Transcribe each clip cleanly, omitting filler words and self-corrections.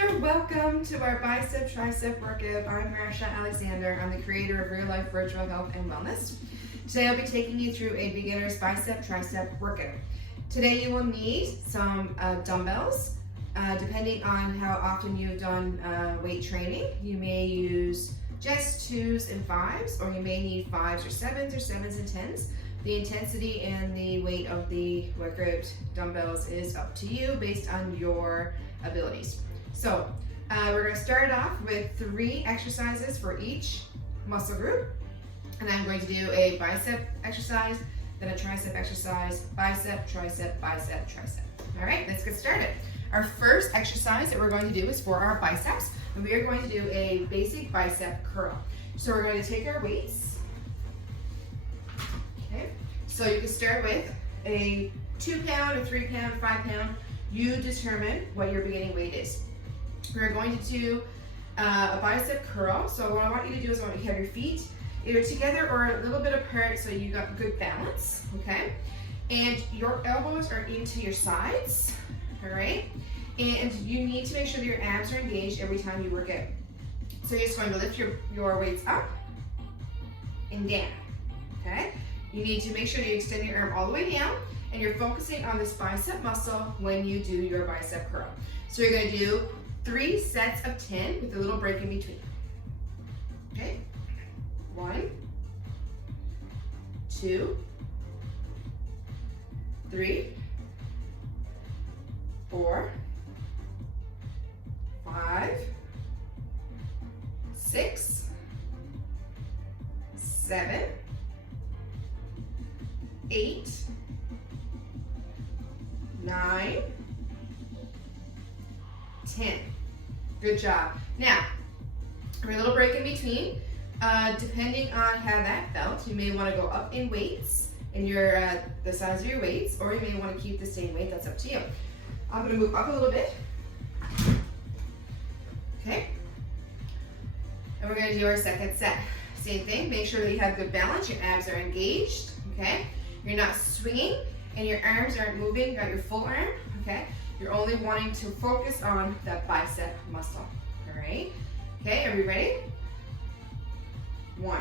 there, welcome to our bicep tricep workout. I'm Marsha Alexander. I'm the creator of Real Life Virtual Health and Wellness. Today I'll be taking you through a beginner's bicep tricep workout. Today you will need some dumbbells. Depending on how often you've done weight training, you may use just 2s and 5s, or you may need 5s or 7s and 10s. The intensity and the weight of the workout dumbbells is up to you based on your abilities. So we're going to start off with 3 exercises for each muscle group. And I'm going to do a bicep exercise, then a tricep exercise, bicep, tricep, bicep, tricep. All right, let's get started. Our first exercise that we're going to do is for our biceps, and we are going to do a basic bicep curl. So we're going to take our weights. Okay, so you can start with a 2 pound, a 3 pound, 5 pound. You determine what your beginning weight is. We're going to do a bicep curl. So what I want you to do is I want you to have your feet either together or a little bit apart so you got good balance, okay? And your elbows are into your sides, all right? And you need to make sure that your abs are engaged every time you work out. So you're just going to lift your weights up and down, okay? You need to make sure that you extend your arm all the way down, and you're focusing on this bicep muscle when you do your bicep curl. So you're going to do 3 sets of 10 with a little break in between. Okay? 1, 2, 3, 4, 5, 6, 7, 8, 9, 10. Good job. Now, a little break in between. Depending on how that felt, you may want to go up in weights in your the size of your weights, or you may want to keep the same weight. That's up to you. I'm going to move up a little bit. Okay. And we're going to do our second set. Same thing. Make sure that you have good balance. Your abs are engaged. Okay. You're not swinging, and your arms aren't moving. You got your full arm. Okay. You're only wanting to focus on that bicep muscle. All right. Okay. Are we ready? 1,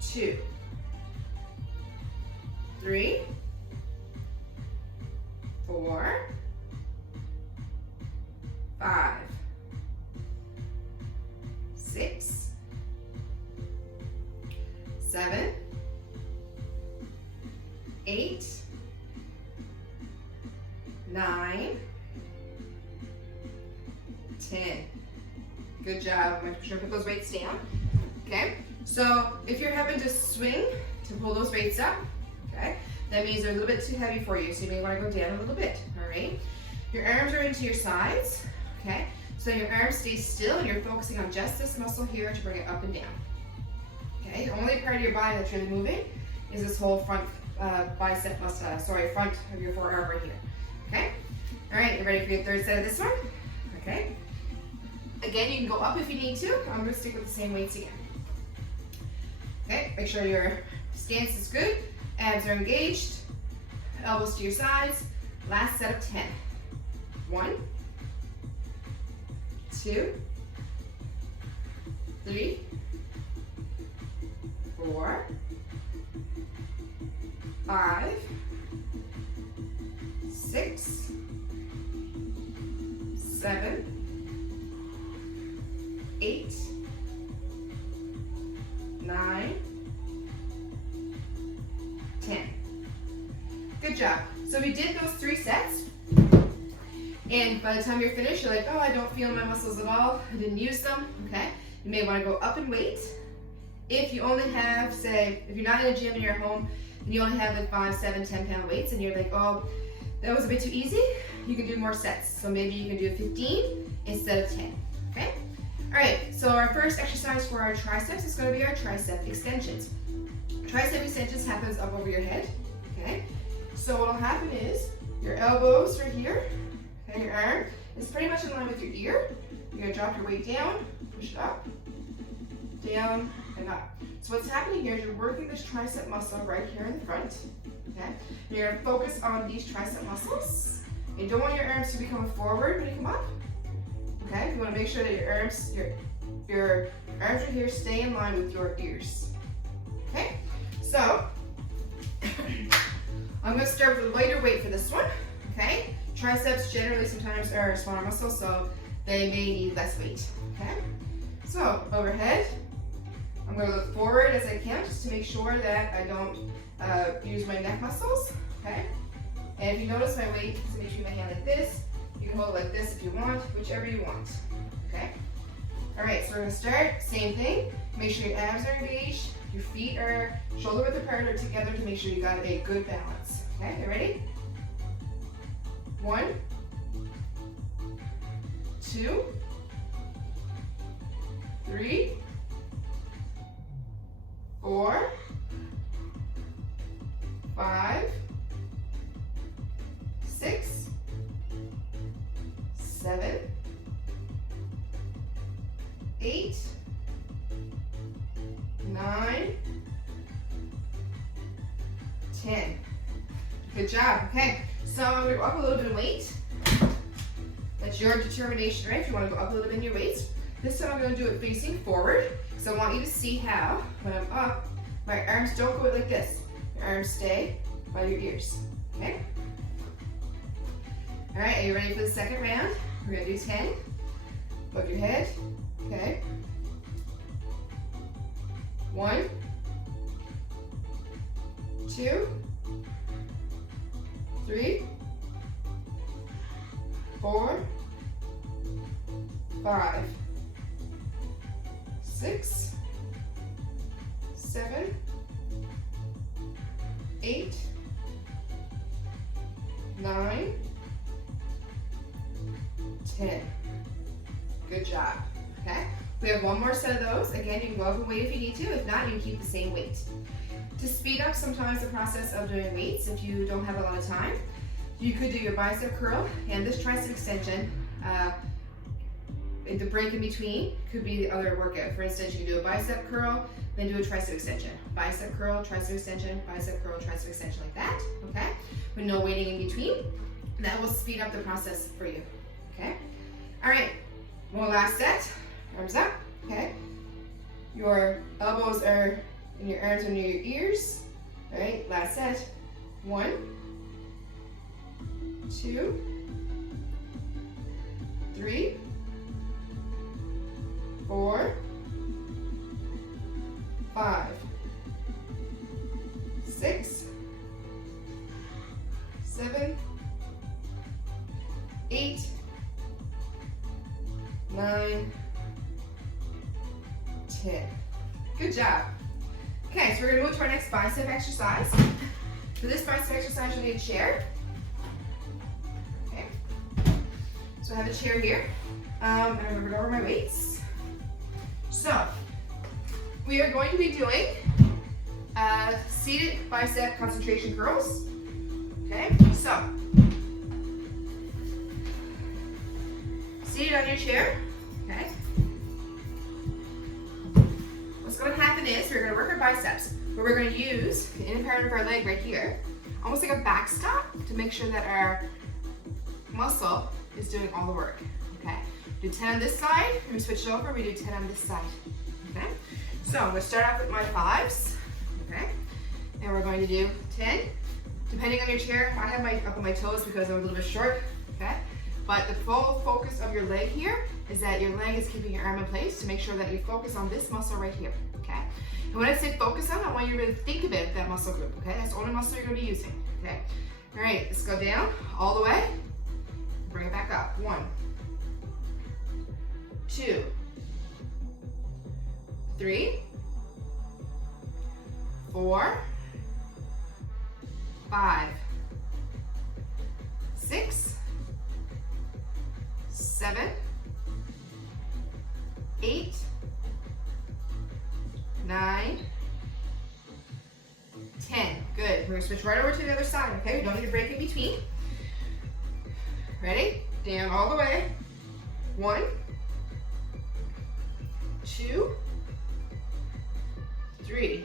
2, 3, 4, 5, 6, 7, 8, 9, 10. Good job. Make sure to put those weights down. Okay, so if you're having to swing to pull those weights up, okay, that means they're a little bit too heavy for you, so you may want to go down a little bit. All right, your arms are into your sides. Okay, so your arms stay still and you're focusing on just this muscle here to bring it up and down. Okay, the only part of your body that's really moving is this whole front bicep muscle, front of your forearm right here. Okay, all right, you ready for your third set of this one? Okay. Again, you can go up if you need to. I'm going to stick with the same weights again. Okay, make sure your stance is good. Abs are engaged. Elbows to your sides. Last set of 10. 1, 2, 3, 4, 5, 6, 7, 8, 9, 10. Good job. So we did those 3 sets, and by the time you're finished, you're like, oh, I don't feel my muscles at all. I didn't use them. Okay. You may want to go up in weight. If you only have, say, if you're not in a gym and you're at home, and you only have like 5, 7, 10 pound weights, and you're like, oh, that was a bit too easy, you can do more sets. So maybe you can do 15 instead of 10. Okay. All right, so our first exercise for our triceps is going to be our tricep extensions. Tricep extensions happens up over your head, okay? So what will happen is your elbows are here, and your arm is pretty much in line with your ear. You're going to drop your weight down, push it up, down, and up. So what's happening here is you're working this tricep muscle right here in the front, okay? And you're going to focus on these tricep muscles, You don't want your arms to be coming forward when you come up. Okay, you want to make sure that your arms right here stay in line with your ears. Okay, so I'm going to start with a lighter weight for this one. Okay, triceps generally sometimes are a smaller muscle, so they may need less weight. Okay, so overhead, I'm going to look forward as I can just to make sure that I don't use my neck muscles. Okay, and if you notice my weight is in between my hand like this, you can hold it like this if you want, whichever you want. Okay, all right, so we're going to start, same thing. Make sure your abs are engaged, your feet are shoulder width apart or together to make sure you got a good balance. Okay, you ready? 1, 2, 3, 4, 5, 6, 7, 8, 9, 10. Good job. Okay, so I'm going to go up a little bit of weight. That's your determination, right? If you want to go up a little bit in your weight. This time I'm going to do it facing forward. So I want you to see how, when I'm up, my arms don't go like this. Your arms stay by your ears. Okay? All right, are you ready for the second round? We're going to do 10. Above your head. Okay. 1, 2, 3, 4, 5, 6, 7, 8, 9, 10. Good job. Okay. We have one more set of those. Again, you can go up and weight if you need to. If not, you can keep the same weight. To speed up sometimes the process of doing weights, if you don't have a lot of time, you could do your bicep curl and this tricep extension. The break in between could be the other workout. For instance, you can do a bicep curl, then do a tricep extension. Bicep curl, tricep extension, bicep curl, tricep extension like that, okay? With no waiting in between. That will speed up the process for you, okay? All right, one last set. Arms up, okay? Your elbows are, and your arms are near your ears. All right, last set. 1, 2, 3, 4, 5, 6, 7, 8, 9, 10. Good job. Okay, so we're going to move to our next bicep exercise. For this bicep exercise, you'll need a chair. Okay. So I have a chair here. I'm going to remember my weights. So, we are going to be doing seated bicep concentration curls. Okay, so seated on your chair. Okay. What's going to happen is we're going to work our biceps, but we're going to use the inner part of our leg right here, almost like a backstop to make sure that our muscle is doing all the work. Okay. Do 10 on this side, and we switch it over, we do 10 on this side. Okay. So I'm going to start off with my 5s. Okay. And we're going to do 10. Depending on your chair, I have my up on my toes because I'm a little bit short. Okay. But the full focus of your leg here is that your leg is keeping your arm in place to make sure that you focus on this muscle right here. Okay. And when I say focus on, I want you to really think about that muscle group. Okay. That's the only muscle you're going to be using. Okay. All right. Let's go down all the way. Bring it back up. 1, 2, 3, 4, 5, 6, 7, 8, 9, 10. Good. We're going to switch right over to the other side, okay? We don't need to break in between. Ready? Down all the way. 1, 2, 3,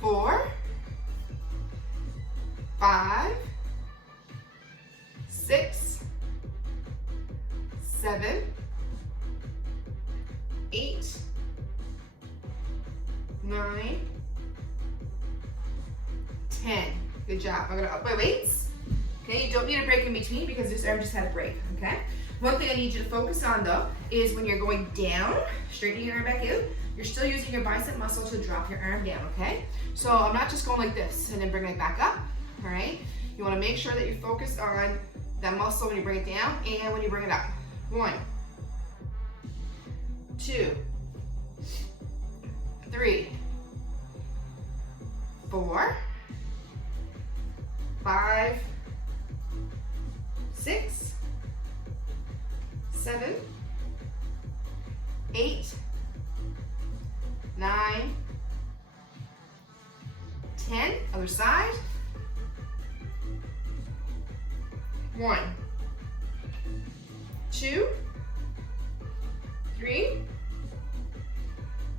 4, 5, 6, 7, 8, 9, 10. Good job. I'm gonna up my weights. Okay, you don't need a break in between because this arm just had a break, okay? One thing I need you to focus on though is when you're going down, straightening your arm back out, you're still using your bicep muscle to drop your arm down, okay? So I'm not just going like this and then bring it back up, all right? You wanna make sure that you're focused on that muscle when you bring it down and when you bring it up. 1, 2, 3, 4, 5, 6, 7, 8, 9, 10. Other side. 1, 2, 3,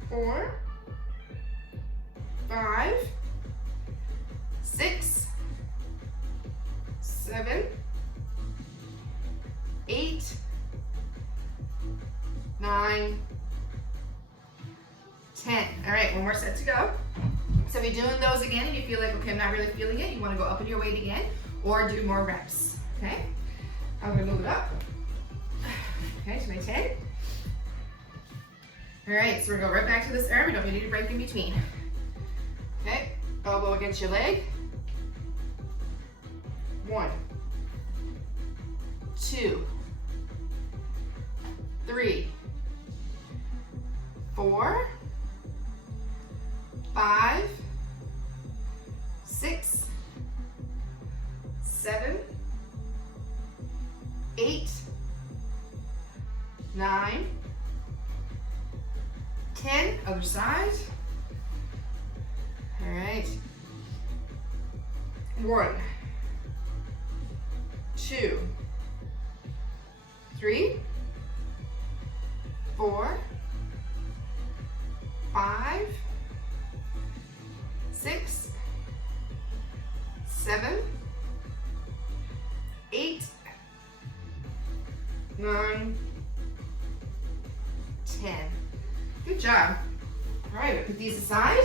4, 5, 6, 7, 8, 9, 10. All right, one more set to go. So if you're doing those again and you feel like, okay, I'm not really feeling it, you want to go up in your weight again or do more reps, okay? I'm going to move it up. Okay, to my 10. All right, so we're going to go right back to this arm. We don't need a break in between. Okay, elbow against your leg. 1, 2, 3, 4, 5, 6, 7, 8, 9, 10. Other side. All right. 1, 2, 3, 4, 5, 6, 7, 8, 9, 10. Good job. All right, we'll put these aside.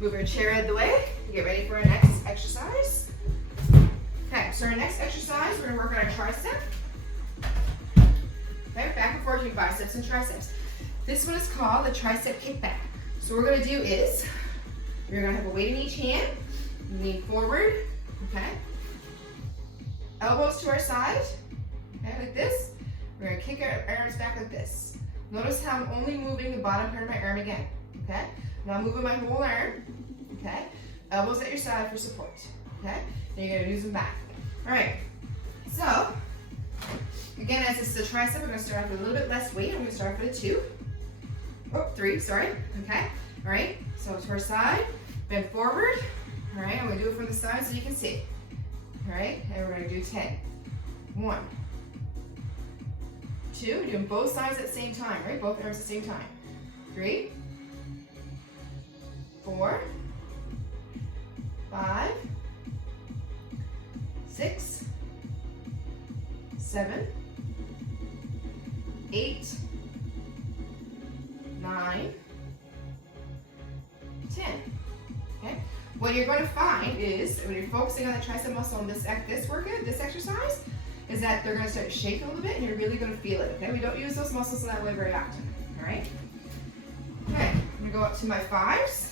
Move our chair out of the way. Get ready for our next exercise. Okay, so our next exercise, we're gonna work on our tricep. Okay, back and forth doing biceps and triceps. This one is called the tricep kickback. So what we're gonna do is, we're gonna have a weight in each hand, lean forward, okay? Elbows to our side, okay, like this. We're gonna kick our arms back like this. Notice how I'm only moving the bottom part of my arm again, okay? Now I'm moving my whole arm, okay? Elbows at your side for support, okay? Then you're gonna use them back. All right, so, again, as this is a tricep, we're gonna start off with a little bit less weight. I'm gonna start off with a 2. Oh, 3, sorry, okay? All right, so to our side, bend forward. All right, I'm gonna do it from the side so you can see. All right, and we're gonna do 10. 1, 2, we're doing both sides at the same time, right? Both arms at the same time. 3, 4, 5, 6, 7, 8, 9, 10. Okay? What you're going to find is when you're focusing on the tricep muscle in this workout, this exercise, is that they're going to start to shake a little bit and you're really going to feel it. Okay? We don't use those muscles in that way very often. All right? Okay, I'm going to go up to my 5s.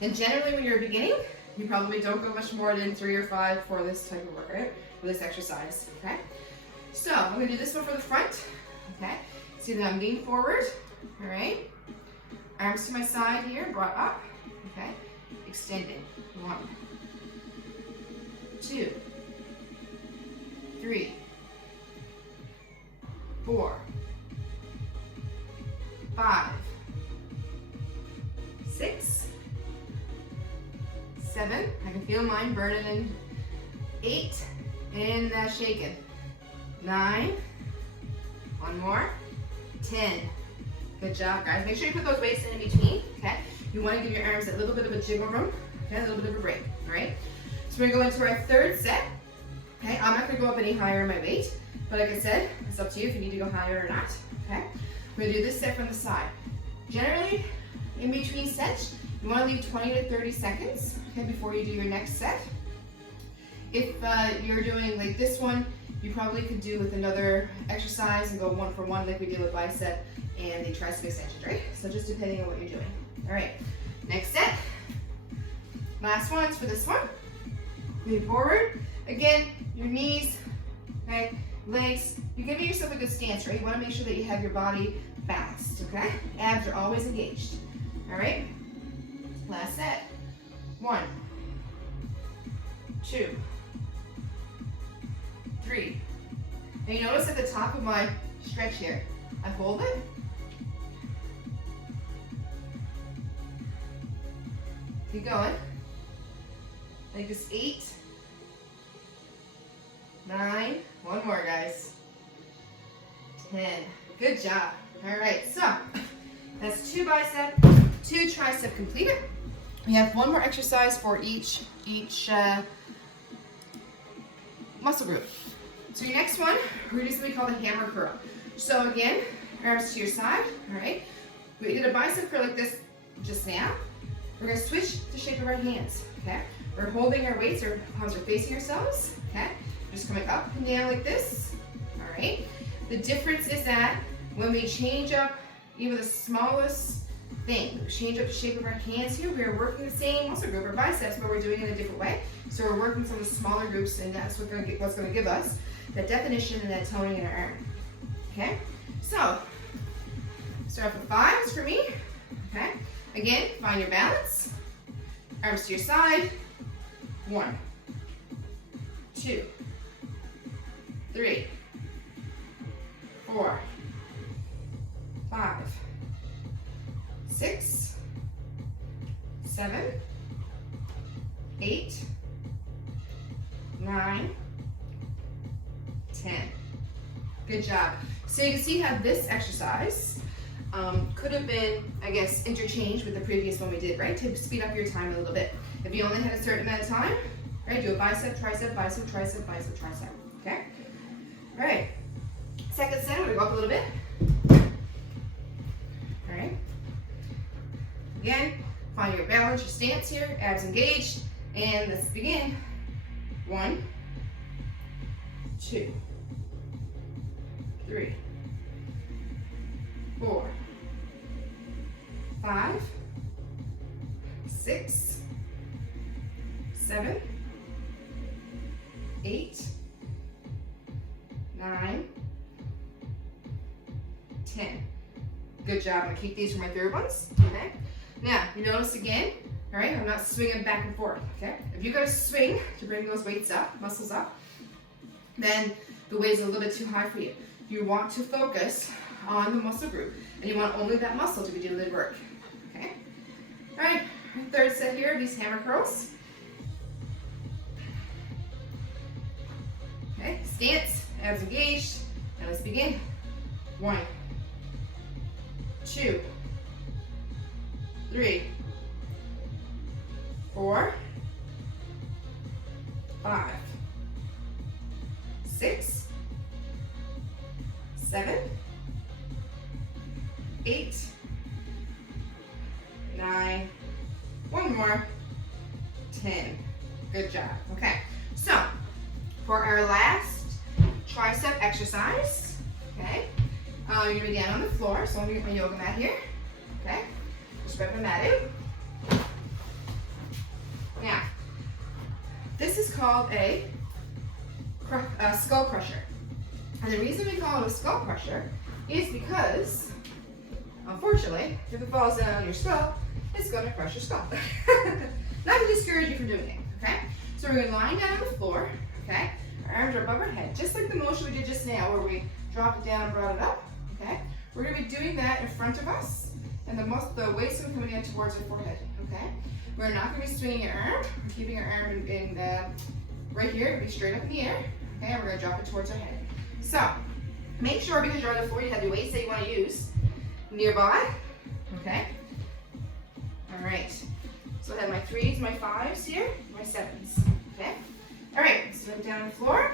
And generally when you're beginning, you probably don't go much more than 3 or 5 for this type of workout, for this exercise, okay? So I'm gonna do this one for the front, okay? So then I'm leaning forward, all right? Arms to my side here, brought up, okay? Extended. 1, 2, 3, 4, 5, 6, 7, I can feel mine burning in. 8, and shaking. 9, one more. 10. Good job, guys. Make sure you put those weights in between, okay? You want to give your arms a little bit of a jiggle room, okay? A little bit of a break, all right? So So we're going to go into our third set. Okay, I'm not gonna go up any higher in my weight, but like I said, it's up to you if you need to go higher or not. Okay, we're gonna do this set from the side. Generally, in between sets, you wanna leave 20 to 30 seconds, okay, before you do your next set. If you're doing like this one, you probably could do with another exercise and go 1 for 1 like we did with bicep and the tricep extensions, right? So just depending on what you're doing. All right, next set. Last ones for this one. Move forward. Again, your knees, okay, legs. You're giving yourself a good stance, right? You want to make sure that you have your body balanced, okay? Abs are always engaged. All right, last set. 1, 2, 3. And you notice at the top of my stretch here, I hold it. Keep going. Like this. 8, 9, one more, guys. 10. Good job. All right, so that's 2 bicep, 2 tricep completed. We have 1 more exercise for each muscle group. So your next one, we're gonna do something called a hammer curl. So again, arms to your side, all right? We did a bicep curl like this just now. We're gonna switch the shape of our hands, okay? We're holding our weights, our palms are facing ourselves, okay? Just coming up and down like this, all right? The difference is that when we change up even the smallest thing, change up the shape of our hands here, we're working the same muscle group, our biceps, but we're doing it in a different way. So we're working some of the smaller groups, and that's what's gonna give us that definition and that toning in our arm, okay? So, start with 5s for me, okay? Again, find your balance. Arms to your side. 1, 2, 3, 4, 5, 6, 7, 8, 9, 10. Good job. So you can see how this exercise could have been, I guess, interchanged with the previous one we did, right? To speed up your time a little bit. If you only had a certain amount of time, right? Do a bicep, tricep, bicep, tricep, bicep, tricep. Okay? All right. Second set, we're gonna go up a little bit. All right. Again, find your balance, your stance here, abs engaged, and let's begin. 1, 2, 3, 4, 5, 6, 7, 8, 9, 10. Good job. I'm gonna keep these for my third ones. Okay. Now you notice again. All right. I'm not swinging back and forth. Okay. If you gotta swing to bring those weights up, muscles up, then the weight's a little bit too high for you. You want to focus on the muscle group, and you want only that muscle to be doing the work. Okay. All right. Third set here, these hammer curls. Okay. Stance, abs engaged. Now let's begin. 1, 2, 3, 4, 5, 6, 7, 8, 9, one more, 10. Good job. Okay, so for our last tricep exercise, okay, you're gonna be down on the floor, so I'm gonna get my yoga mat here. Okay, just spread my mat out. Now, this is called a skull crusher. And the reason we call it a skull crusher is because, unfortunately, if it falls down on your skull, it's going to crush your skull. Not to discourage you from doing it, okay? So we're going to lie down on the floor, okay? Our arms are above our head, just like the motion we did just now where we dropped it down and brought it up, okay? We're going to be doing that in front of us, and the weight's going to be coming down towards our forehead, okay? We're not going to be swinging our arm. We're keeping our arm in right here, it'll be straight up in the air, okay? And we're going to drop it towards our head. So, make sure, because you're on the floor, you have your weights that you want to use nearby, okay? All right. So I have my 3s, my 5s here, my 7s, okay? lay down on the floor.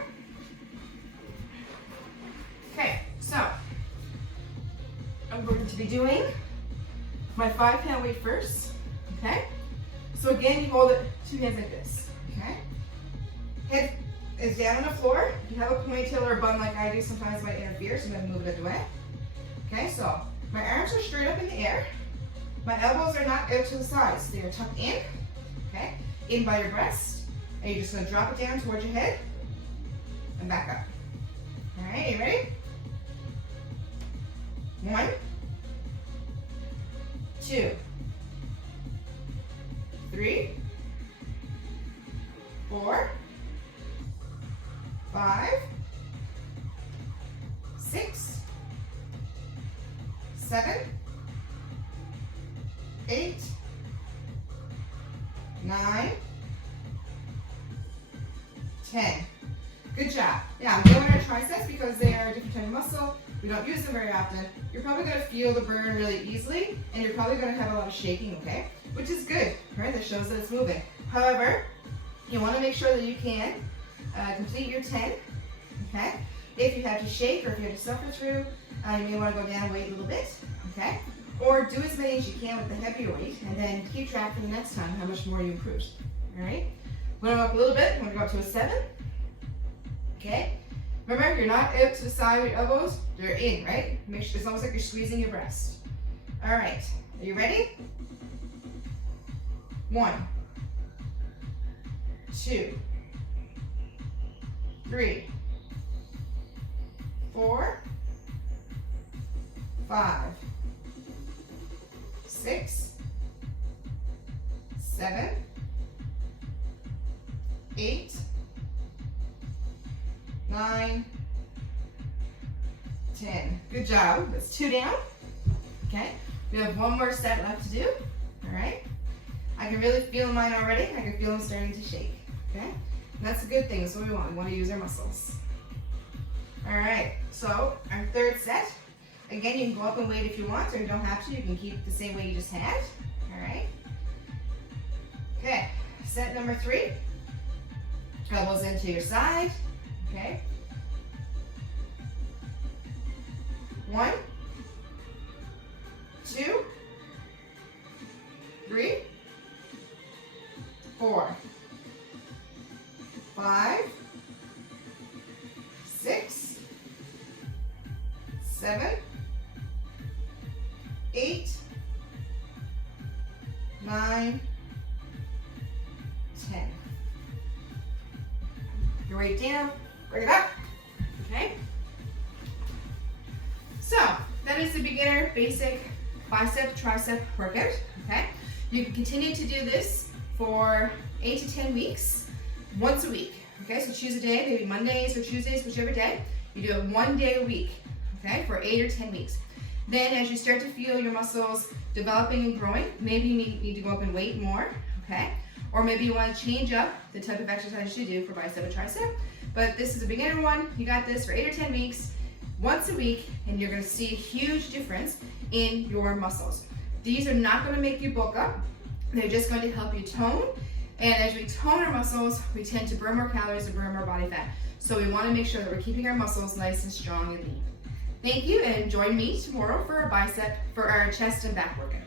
Okay, so I'm going to be doing my 5-pound weight first, okay? So again, you hold it 2 hands like this, okay? Head is down on the floor. If you have a ponytail or a bun like I do, sometimes it might interfere, so I'm gonna move it out of the way. Okay, so my arms are straight up in the air. My elbows are not out to the sides. They are tucked in, okay? In by your breast. And you're just gonna drop it down towards your head and back up. All right, you ready? 1, 2, 3, 4, 5, 6, 7, 8, 9, 10. Good job. Yeah, I'm doing our triceps because they are a different type of muscle. We don't use them very often. You're probably going to feel the burn really easily, and you're probably going to have a lot of shaking, okay? Which is good, right? That shows that it's moving. However, you want to make sure that you can complete your 10, okay? If you have to shake or if you have to suffer through, you may want to go down weight a little bit, okay? Or do as many as you can with the heavier weight, and then keep track for the next time how much more you improved, all right? We're going to go up a little bit. I'm going to go up to a 7, okay? Remember, you're not out to the side with your elbows. They're in, right? Make sure it's almost like you're squeezing your breast. All right, are you ready? 1, 2, 3, 4, 5, 6, 7, 8, 9, 10. Good job. That's 2 down. Okay. We have 1 more set left to do. All right. I can really feel mine already. I can feel them starting to shake. Okay. And that's a good thing. That's what we want. We want to use our muscles. All right. So our 3rd set. Again, you can go up in weight if you want, or you don't have to. You can keep the same weight you just had. All right. Okay. Set number 3. Elbows into your side. Okay. 1, 2, 3, 4, 5, 6, 7, 8, 9, 10. Your weight down, bring it up, okay? So, that is the beginner basic bicep, tricep workout, okay? You can continue to do this for 8 to 10 weeks, once a week, okay? So choose a day, maybe Mondays or Tuesdays, whichever day. You do it 1 day a week, okay, for 8 or 10 weeks. Then as you start to feel your muscles developing and growing, maybe you need to go up in weight more, okay? Or maybe you want to change up the type of exercise you do for bicep and tricep. But this is a beginner one. You got this for 8 or 10 weeks, once a week, and you're going to see a huge difference in your muscles. These are not going to make you bulk up. They're just going to help you tone. And as we tone our muscles, we tend to burn more calories and burn more body fat. So we want to make sure that we're keeping our muscles nice and strong and lean. Thank you, and join me tomorrow for our chest and back workout.